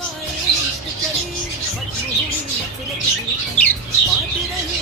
हवाएं इश्क चली, खत्म हुई नफरत भी, बांट रही